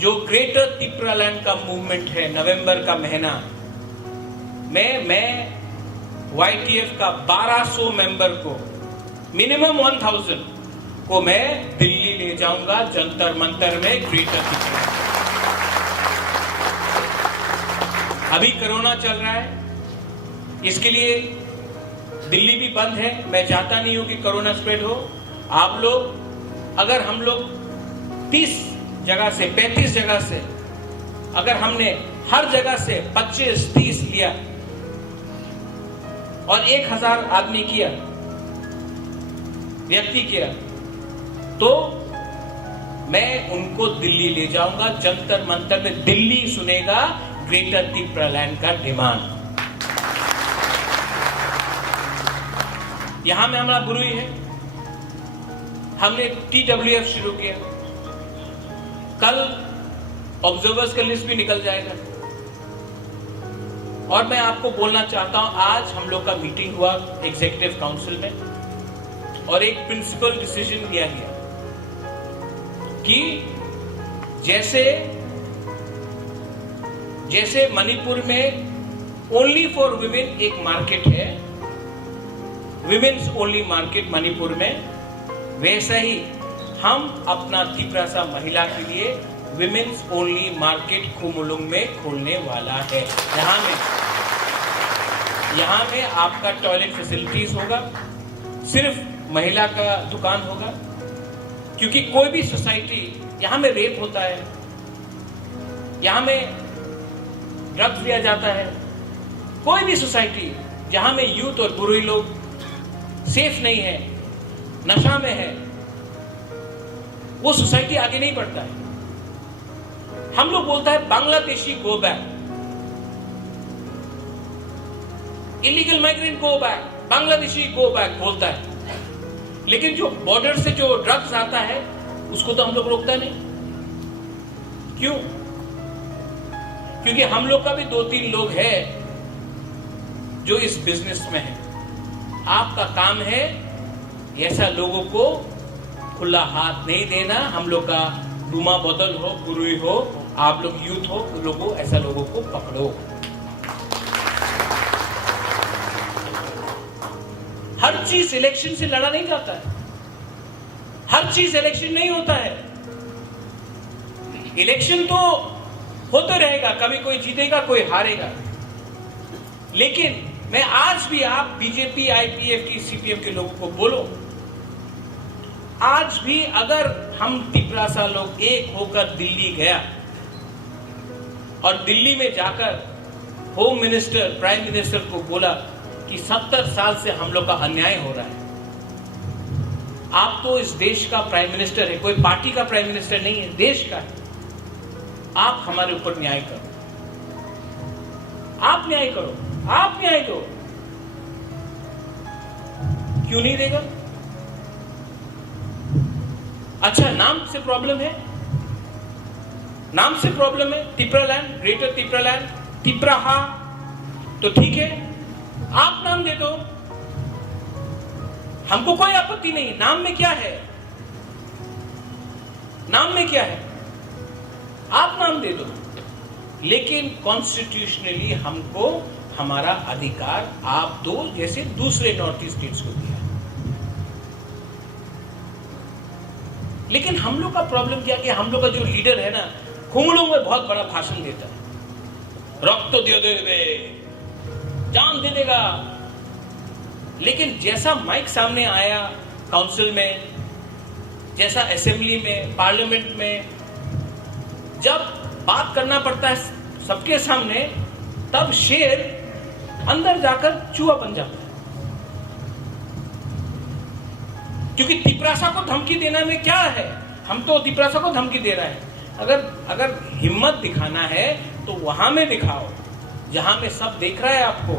जो ग्रेटर तिप्रालैंड का मूवमेंट है, नवंबर का महीना मैं YTF का 1200 मेंबर को, मिनिमम 1000 को मैं दिल्ली ले जाऊंगा, जंतर मंतर में ग्रेटर तिप्रालैंड। अभी कोरोना चल रहा है, इसके लिए दिल्ली भी बंद है। मैं चाहता नहीं हूं कि कोरोना स्प्रेड हो। आप लोग, अगर हम लोग 30 जगह से 35 जगह से, अगर हमने हर जगह से 25-30 लिया और 1000 आदमी किया, व्यक्ति किया, तो मैं उनको दिल्ली ले जाऊंगा, जंतर मंतर में दिल्ली सुनेगा ग्रेटर तिप्रालैंड का डिमांड। यहां में हमारा गुरु ही है। हमने TWF शुरू किया, कल ऑब्जर्वर्स का लिस्ट भी निकल जाएगा। और मैं आपको बोलना चाहता हूं, आज हम लोग का मीटिंग हुआ एग्जीक्यूटिव काउंसिल में और एक प्रिंसिपल डिसीजन लिया गया कि जैसे मणिपुर में ओनली फॉर विमेन एक मार्केट है, विमेन्स ओनली मार्केट मणिपुर में, वैसा ही हम अपना तिप्रासा महिला के लिए विमेन्स ओनली मार्केट खुमुलुंग में खोलने वाला है। यहां में आपका टॉयलेट फैसिलिटीज होगा, सिर्फ महिला का दुकान होगा, क्योंकि कोई भी सोसाइटी, यहां में रेप होता है, यहां में ड्रग्स लिया जाता है, कोई भी सोसाइटी जहां में यूथ और बुरे लोग सेफ नहीं है, नशा में है, वो सोसाइटी आगे नहीं बढ़ता है। हम लोग बोलता है Bangladeshi go back, illegal migrant go back, Bangladeshi go back बोलता है, लेकिन जो बॉर्डर से जो ड्रग्स आता है उसको तो हम लोग रोकता नहीं। क्यों? क्योंकि हम लोग का भी 2-3 लोग हैं जो इस बिजनेस में है। आपका काम है ऐसा लोगों को खुला हाथ नहीं देना। हम लोग का डूमा बोतल हो, गुरु हो, आप लोग यूथ हो, लोगों ऐसा लोगों को पकड़ो। हर चीज इलेक्शन से लड़ा नहीं जाता है, हर चीज इलेक्शन नहीं होता है। इलेक्शन तो होता रहेगा, कभी कोई जीतेगा कोई हारेगा, लेकिन मैं आज भी आप बीजेपी, IPF, CPM के लोगों को बोलो, आज भी अगर हम तिप्रासा लोग एक होकर दिल्ली गया और दिल्ली में जाकर होम मिनिस्टर, प्राइम मिनिस्टर को बोला कि 70 साल से हम लोग का अन्याय हो रहा है, आप तो इस देश का प्राइम मिनिस्टर है, कोई पार्टी का प्राइम मिनिस्टर नहीं है, देश का है, आप हमारे ऊपर न्याय करो, आप न्याय करो, आप न्याय दो। क्यों नहीं देगा? अच्छा, नाम से प्रॉब्लम है, नाम से प्रॉब्लम है, तिप्रालैंड, ग्रेटर तिप्रालैंड, तिप्राहा, तो ठीक है, आप नाम दे दो, हमको कोई आपत्ति नहीं। नाम में क्या है? नाम में क्या है? आप नाम दे दो, लेकिन कॉन्स्टिट्यूशनली हमको हमारा अधिकार आप दो, जैसे दूसरे नॉर्थ ईस्ट स्टेट्स को दिया। लेकिन हम लोग का प्रॉब्लम क्या कि हम लोग का जो लीडर है ना, खुमुलुंग में बहुत बड़ा भाषण देता है, रक्त तो दे देगा, जान दे देगा, लेकिन जैसा माइक सामने आया काउंसिल में, जैसा असेंबली में, पार्लियामेंट में, जब बात करना पड़ता है सबके सामने, तब शेर अंदर जाकर चूहा बन जाता है। क्योंकि तिप्रासा को धमकी देने में क्या है, हम तो तिप्रासा को धमकी दे रहे हैं। अगर हिम्मत दिखाना है तो वहां में दिखाओ जहां में सब देख रहा है आपको।